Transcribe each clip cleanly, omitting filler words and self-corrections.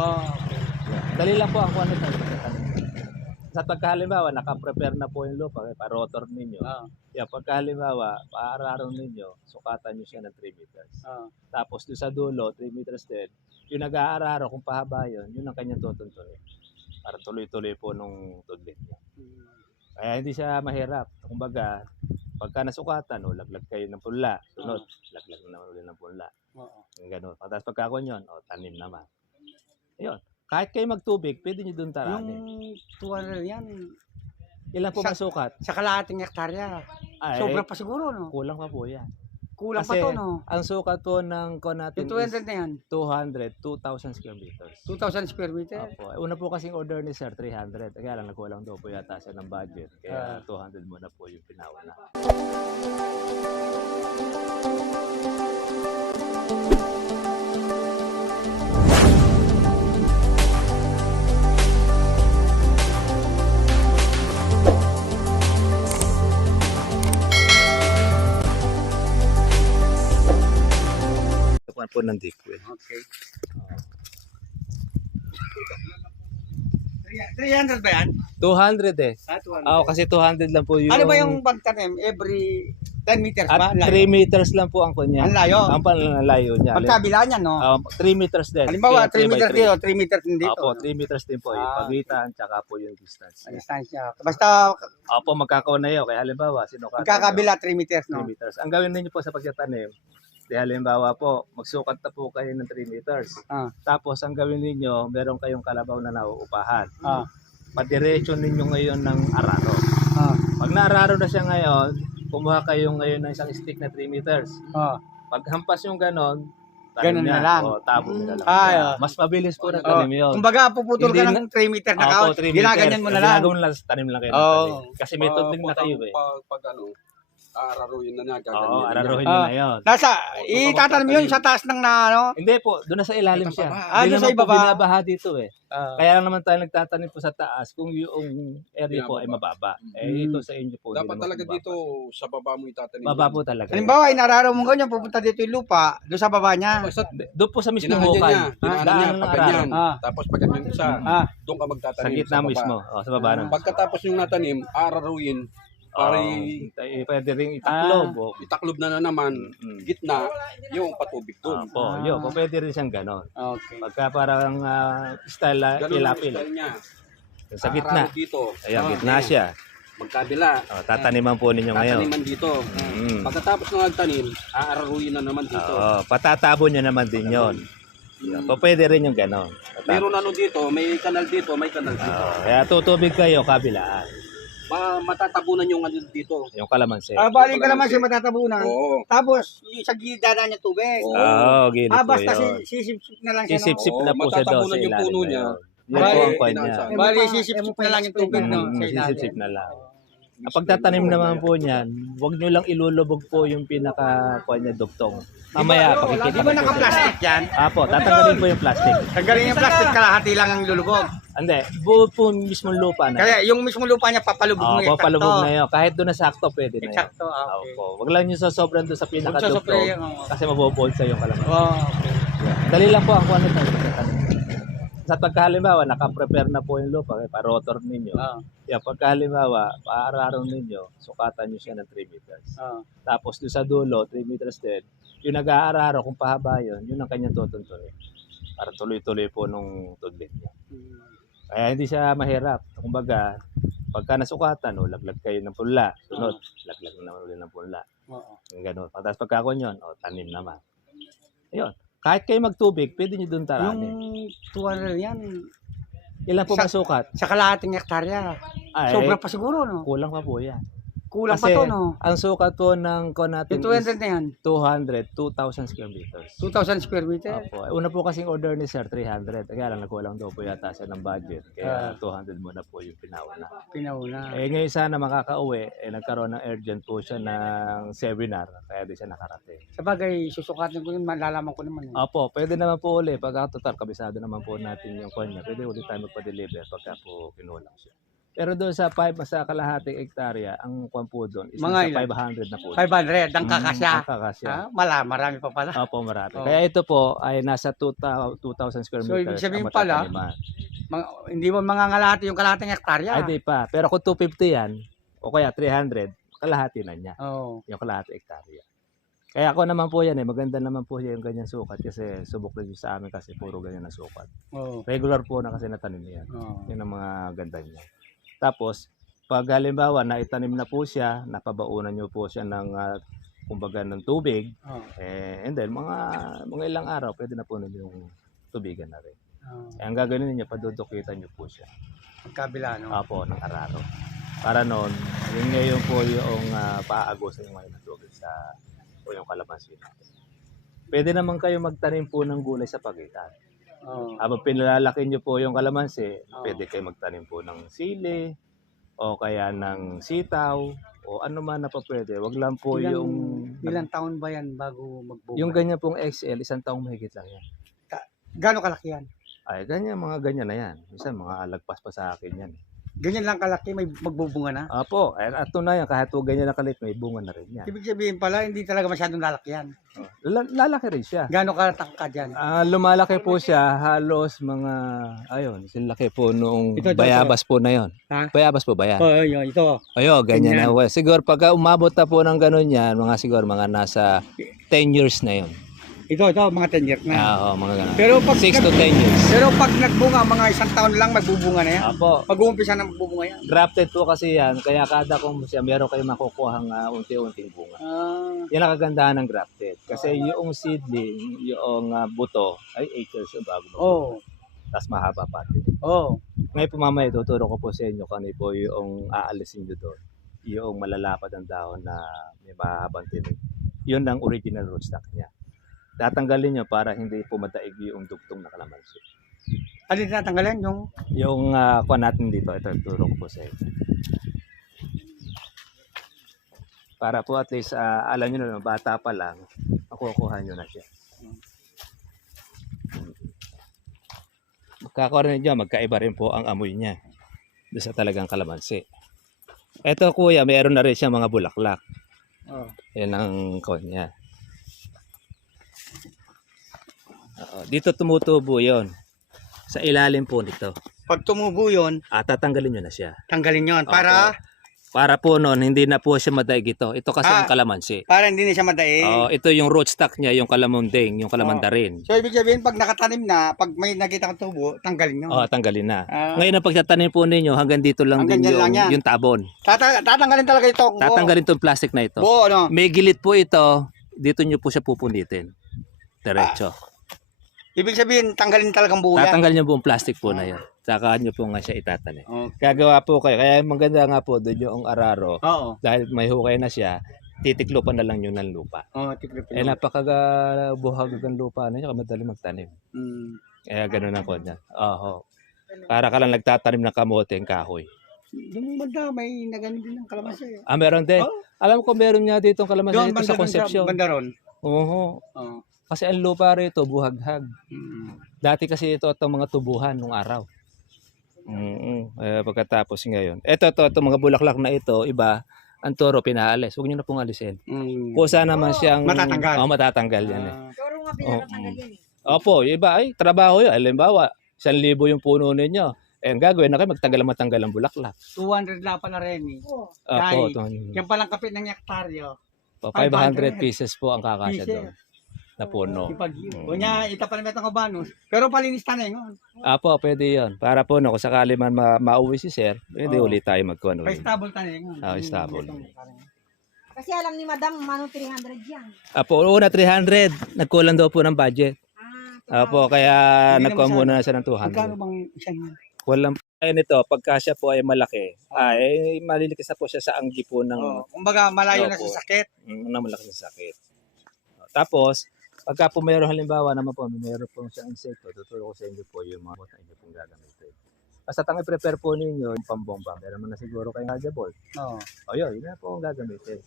Okay. Dali lang po ang kuha nito. Sa pagkahalimbawa, nakaprepare na po yung lupa, pa-rotor ninyo. Yan, pagkahalimbawa, paararon ninyo, sukatan nyo siya ng 3 meters. Tapos doon sa dulo, 3 meters din. Yung nag-aararo, kung pahaba yun ang kanyang tutuntunin. Para tuloy-tuloy po nung tudlit niya. Kaya hindi siya mahirap. Kumbaga, pagka nasukatan, laglag kayo ng punla. Sunod, laglag na ulit ng punla. Yung ganun. Tapos pagka yun, tanim naman. Ayun. Kahit kayo magtubig, pwede nyo doon tarani. Yung 200 yan, Ilan po masukat? sa kalahating hektarya. Sobra pa siguro, no? Kulang pa po yan. Kulang Kasi pa to, no? ang sukat po ng natin Yung 200 na yan, 2,000 square meters. 2,000 square meter. Opo. Una po kasing order ni Sir, 300. Kaya lang nagkulang daw po yata siya ng budget. Kaya 200 muna po yung pinauna. Po ng dikwi. Okay. 300 ba yan? 200 eh. 200. Kasi 200 lang po yung... Ano ba yung pagtanim? Every 10 meters ba? At 3 meters lang po ang kunya. Ang layo? Ang panlalayo niya. Pagkabila niya, no? 3 meters din. Halimbawa, 3 Kaya 3 by meters 3. dito, 3 meters din dito. Opo, 3 meters din po. Yung Ah. pagitan, tsaka po yung distance. Ang distansya. Basta Opo, magkakaunayo. Kaya halimbawa, sinukatan magkakabila 3 meters, 3 no? meters. Ang gawin ninyo po sa pagtatanim, di halimbawa po, magsukat na po kayo ng 3 meters. Tapos ang gawin ninyo, meron kayong kalabaw na nauupahan. Padiretso ninyo ngayon ng araro. Pag naararo na siya ngayon, kumuha kayo ngayon ng isang stick na 3 meters. Pag hampas yung ganon, Ganun na lang. Tabo nila lang. Ay, Mas mabilis po na tanim yun. Kumbaga, puputol ka Hindi ng 3 meter na Opo, count. 3 Ginaganyan mo na lang. Ginagawa lang, tanim lang kayo. Oo. Kasi may tudling na kayo eh. Pag aararuin na niya, Oo, gaganyan. araruhin nyo na yun. Itatanim yun sa taas ng ano? Hindi po, doon na sa ilalim siya. Doon Hindi sa naman po ibaba. binabaha dito eh. Kaya lang naman tayo nagtatanim po sa taas kung yung area po ay mababa. Ito sa inyo po. Dapat talaga dito sa baba mo itatanim. Baba po talaga. Halimbawa, inararo mo ganyan, pupunta dito yung lupa, doon sa baba niya. Doon po sa mismo Ginaganyan hukay. niya. Ginaganyan niya, Daan ng pag ganyan. araro. Tapos pag ganyan isa, doon ka magtatanim. Sa gitna mismo. Sa baba ng. Pagkatapos yung natanim, aararuin, para Pwede rin itaklob. itaklob na naman, gitna, yung patubig doon. Po, yun. Pwede rin siyang ganon. Okay. Pagka parang style Ganun ang ilapil. style niya. Sa gitna. Aararo dito. Ayan, gitna siya. Magkabila. Tataniman po ninyo ngayon. Tataniman dito. Pagkatapos ng nagtanim, aararuin na naman dito. Patatabo nyo naman din yun. Pwede rin yung ganon. Meron ano dito, may kanal dito, may kanal dito. Kaya tutubig kayo kabilaan. Matatabunan yung ano dito. Yung kalamansi. Balik ka naman siya matatabunan. Oo. Tapos, yung sa gilid dada niya tubig. Gilid po Basta yun. sisip-sip na lang siya. No? Sisip-sip na po siya doon sa matatabunan yung ilalim. puno niya. Yan po ang kwan niya. Bali, sisip-sip na lang yung tubig, no? Sa ilalim. Sisip-sip na lang. Kapag tatanim naman po niyan, huwag nyo lang ilulubog po yung pinaka-kwan niya dugtong. Mamaya, pakikita. Di ba naka-plastic yan? Apo, tatanggalin po yung plastic. Tanggalin yung plastic, kalahati lang ang lulubog. Hindi, buo po mismo lupa na. Kaya yung mismong lupa niya, papalubog mo yung papalubog na yun. Kahit doon na sakto, pwede na yun. Eksakto, okay. Opo. Wag lang nyo sa sobrang doon sa pinaka-dugtong. Huwag Kasi mabobonsa yung kalamansi. okay. Dali lang po ang kuha nito. Sa pagkahalimbawa, nakaprepare na po yung lupa, pa-rotor ninyo. Yan, pagkahalimbawa, paararon ninyo, sukatan nyo siya ng 3 meters. Tapos doon sa dulo, 3 meters din. Yung nag-aararo, kung pahaba yun ang kanyang tutuntunin. Para tuloy-tuloy po nung tudlit niya. Kaya hindi siya mahirap. Kumbaga, pagka nasukatan, laglag kayo ng punla. Sunod, laglag naman ulit ng punla. Yung ganun. Tapos pagka yun, tanim naman. Ayun. Kahit kayo magtubig, pwede nyo doon tarani. Yung 200 yan, Ilan po masukat? sa kalahating hektarya. Sobra pa siguro, no? Kulang pa po yan. Kulang Kasi pa to, no? ang sukat po ng natin Yung 200 na yan, 2,000 square meters. 2,000 square meter. Opo. Una po kasing order ni Sir, 300. Kaya lang nagkulang daw po yata siya ng budget. Kaya 200 muna po yung pinauna. Pinauna. Ngayon sana makakauwi, nagkaroon ng urgent po siya ng seminar. Kaya di siya nakarating. Sabagay, susukatin ko yun, malalaman ko naman. Opo, pwede naman po ulit. Pagka total, kabisado naman po natin yung kanya. Pwede ulit tayo magpa-deliver pagka po kinulang siya. Pero doon sa kalahating hektarya, ang kwan po doon is Mga nasa ilan? 500 na po. 500 ang kakasya. Ang kakasya. Marami pa pala. Opo, marami. Oo. Kaya ito po ay nasa 2,000 square So, ibig meters. sabihin ang pala, matataniman. Hindi mo mangangalahati yung kalahating hektarya. Ay, di pa. Pero kung 250 yan, o kaya 300, kalahati na niya. Oo. Yung kalahating hektarya. Kaya ako naman po yan maganda naman po yung ganyan sukat kasi subok na sa amin kasi puro ganyan na sukat. Oo. Regular po na kasi natanim yan. Oo. Yun ang mga ganda niya. Tapos, pag halimbawa na itanim na po siya, napabaunan nyo po siya ng kumbaga ng tubig, Oo. and then mga ilang araw, pwede na po ninyong tubigan na rin. Oo. Ang gagawin niyo, padudukitan nyo po siya. Magkabila, no? Apo, ng araro. Para noon, yun ngayon po yung paagusan yung ngayon na tubig sa o yung kalamansi natin. Pwede naman kayo magtanim po ng gulay sa pagitan. Oo. Habang pinalalaki nyo po yung kalamansi, Oo. pwede kayo magtanim po ng sili, o kaya ng sitaw, o ano man na pa pwede. Wag lang po Ilang taon ba yan bago magbunga? yung ganyan pong XL, 1 taong mahigit lang yan. Gano'ng kalaki yan? Ay, mga ganyan na yan. Minsan mga alagpas pa sa akin yan. Ganyan lang kalaki, may magbubunga na? Apo, at na yan, kahit po ganyan na kalit, may bunga na rin yan. Ibig sabihin pala, hindi talaga masyadong lalaki yan. Lalaki rin siya. Gano'ng katangkad yan? Lumalaki po siya halos mga, ayun, silaki po noong Ito. bayabas po na yon. Ha? Bayabas po ba yan? Oo, yun, ito. Ayo, ganyan Ganyan. na. Well, siguro pag umabot na po ng ganun yan, mga nasa 10 years na yon. Ito, mga 10 years na. Oo, mga ganun. Pero pag 6 to 10 years. Pero pag nagbunga, mga 1 taon lang magbubunga na yan. Apo, Pag-uumpisa na magbubunga yan. grafted po kasi yan, kaya kada kung siya, meron kayong makukuhang unti-unting bunga. Yan ang kagandahan ng grafted. Kasi yung seedling, yung buto, ay 8 years yung bago mabuto. Oo. Tapos mahaba pati. Oo. Ngayon po mamaya, tuturo ko po sa inyo kung ano po yung aalisin nyo doon. Yung malalapad ang dahon na may mahabang tinig. Yun ang original rootstock niya. Tatanggalin nyo para hindi po madaig yung dugtong na kalamansi. Ano tinatanggalan? Yung kuha natin dito, ito turo ko po sa inyo. Para po at least alam nyo na bata pa lang, makukuha nyo na siya. Magkakaroon nyo, magkaiba rin po ang amoy niya doon sa talagang kalamansi. Ito kuya, mayroon na rin siya mga bulaklak. Oo. Yan ang kuha niya. Dito tumutubo yon sa ilalim po nito. Pag tumubo yun, Tatanggalin nyo na siya. tanggalin yun. Para po noon, hindi na po siya madaig ito. Ito kasi ang kalamansi. Para hindi na siya madaig. Ito yung rootstock niya, yung kalamunding, yung kalamandarin. So, ibig sabihin, pag nakatanim na, pag may nakita kang tubo, tanggalin yun. Tanggalin na. Ah. Ngayon ang pagtatanim po ninyo, hanggang dito lang Hanggang din dyan lang yan. yung tabon. Tatanggalin talaga ito. Tatanggalin itong plastic na ito. Oo, ano? May gilid po ito, dito nyo po siya pupunitin. Diretso. Ibig sabihin, tanggalin talagang buo yan. Tatanggalin nyo po ang plastic po na yan. Saka nyo po nga siya itatanim. Oo. Gagawa po kayo. Kaya maganda nga po doon yung araro. Oo. Dahil may hukay na siya, titiklupan na lang yun ng lupa. Oo, tiklop. Napakabuhag ng lupa na niya, madali magtanim. Kaya ganun ang kanya. Para ka lang nagtatanim ng kamote ang kahoy. Yung banda, may naganin din ng kalamansi. Meron din. Oh. Alam ko meron nga dito ang kalamansi Doon, dito sa Concepcion. banda ron. Oo. Oo. Kasi ang lupa rito, buhaghag. Dati kasi ito at mga tubuhan nung araw. Pagkatapos ngayon. Ito mga bulaklak na ito, iba, ang toro pinaalis. Huwag nyo na pong alisin. Kusa naman siyang... Matatanggal. Matatanggal yan eh. Turo nga pinatanggal yan eh. Opo, iba ay trabaho yun. Halimbawa, 1,000 yung puno ninyo. Ang gagawin na kayo, matanggal ang bulaklak. 200 lang pala rin eh. Oo. Opo, Yan palang kapit ng hektaryo. 500 pieces po ang kakasya Pieces. doon. Na puno. Kunya, itapalim ito ng kabanos. Pero palinis tanay ngon. Apo, pwede yun. Para po, kung sakali man mauwi si sir, pwede Oo. ulit tayo magkuhan Kay ulit. stable tanay ngon. Stable. Kasi alam ni Madam, mano 300 yan. Apo, una 300. Nagkulang daw po ng budget. Apo, kaya Hindi na nagkuha masyado. muna na siya ng Magkano 200. bang isang yan? Walang ayun ito, pagka siya po ay malaki, malilikis na po siya sa anggi po ng Kumbaga, malayo na Opo. sa sakit. malaki sa sakit. Tapos, pagka po mayroon halimbawa naman po, mayroon po siyang insekto, tuturo ko sa inyo po yung mga na inyo pong gagamitin. Basta i-prepare po ninyo yung pambomba. Meron na siguro kayong chargeable. Oo. Yun na po ang gagamitin.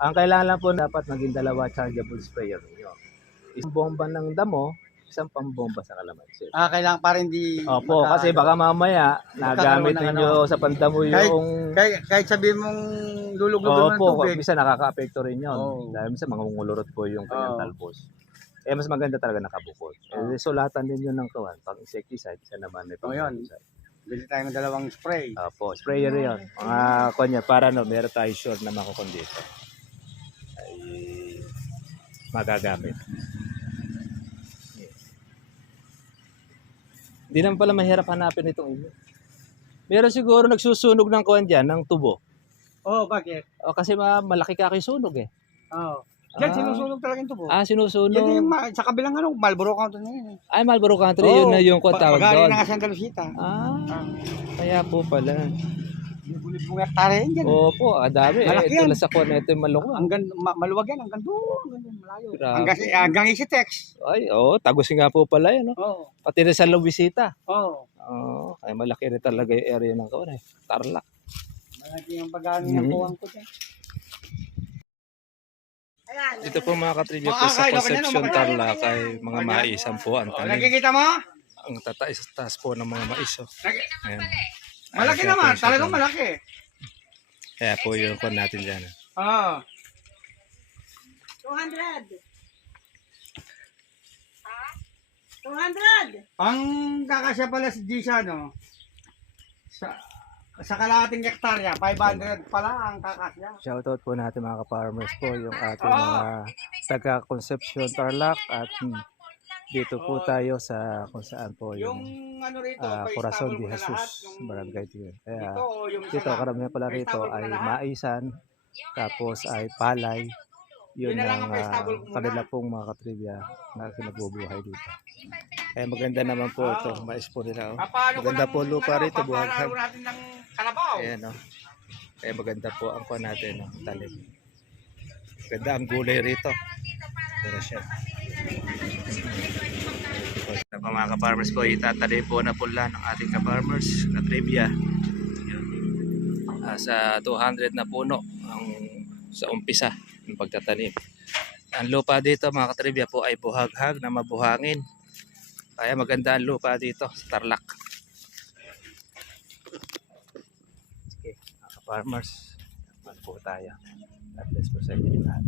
Ang kailangan lang po dapat maging 2 chargeable sprayer ninyo. Isang bomba ng damo, isang pambomba sa kalamansi. Kailangan para hindi... Opo, kasi baka mamaya nagamit ng ninyo sa pandamo yung... Kahit sabihin mong lulog-log ng Opo, tubig. minsan nakaka-apekto rin yun. Oo. Dahil minsan mga ngulurot po yung kanyang Oo. talbos. Mas maganda talaga nakabukod. Sulatan din yun ng kawan. Pang insecticide, isa naman may pang Oo, yun. herbicide. Bili tayo ng dalawang spray. Opo, sprayer yun. Mga kanya, para meron tayo sure na makukondito. Ay magagamit. Hindi naman pala mahirap hanapin itong inyo. Meron siguro nagsusunog ng kuwan dyan, ng tubo. Bakit? Kasi malaki ka kayo sunog eh. Yan, sinusunog talaga yung tubo. Sinusunog. Yan yung sa kabilang Marlboro County na yun. Ay, Marlboro Country, yun na yung kung tawag Pag-ari doon. na kasi ang Dalusita. Kaya po pala. Libong hektare yan dyan. Opo, dami. Malaki Ito yan. lang sa kuwan na ito yung malukman. Maluwag yan, hanggang doon, malayo. Grabe. Hanggang Isitex. Ay, tagusin nga po pala yun. Oo. Pati rin sa Luisita. Oo. Ay malaki rin talaga yung area ng kawan eh. Tarlac. Malaki yung pag-ari ng kuwang ko dyan. Ayan. Ito po mga katribya po sa Concepcion Tarlac ay mga maisan po ang tanim. Nakikita mo? Ang tatas po ng mga mais. Ayan. Malaki Ayan, naman, kaya po talagang siya. malaki. Kaya po yung kuwan natin dyan. 200. 200. Ang kakasya pala si Gisa, no? Sa kalahating hektarya, 500 pala ang kakasya. Shoutout po natin mga ka-farmers po yung ating mga taga-Concepcion Tarlac at dito po tayo sa kung saan po Yung yung ano rito, Corazon de pa-stable mo na lahat, Jesus yung Barangay Tiyon. Kaya dito, yung isa dito lang. karamihan pala rito Pa-stable mo ay na lahat. maisan tapos ay palay. Yun Yun na lang ang ang pa-stable mo muna. kanila pong mga katribya na kinabubuhay dito. Kaya maganda naman po ito. Mais po nila. Oh. Papaano ko Maganda ng- po lupa rito. papaano Buhaghag. natin ng kalabaw. Ayan o. Kaya maganda po ang kuha natin. Talim. Ganda ang gulay rito. Pura siya. Ito po mga ka-farmers po. Itatalim po na pula ng ating ka-farmers. Katribya. Sa 200 na puno ang sa umpisa ng pagtatanim. Ang lupa dito mga katribya po ay buhaghag na mabuhangin. Kaya maganda ang lupa dito sa Tarlac. Okay, mga farmers, po tayo. God bless po sa inyo lahat.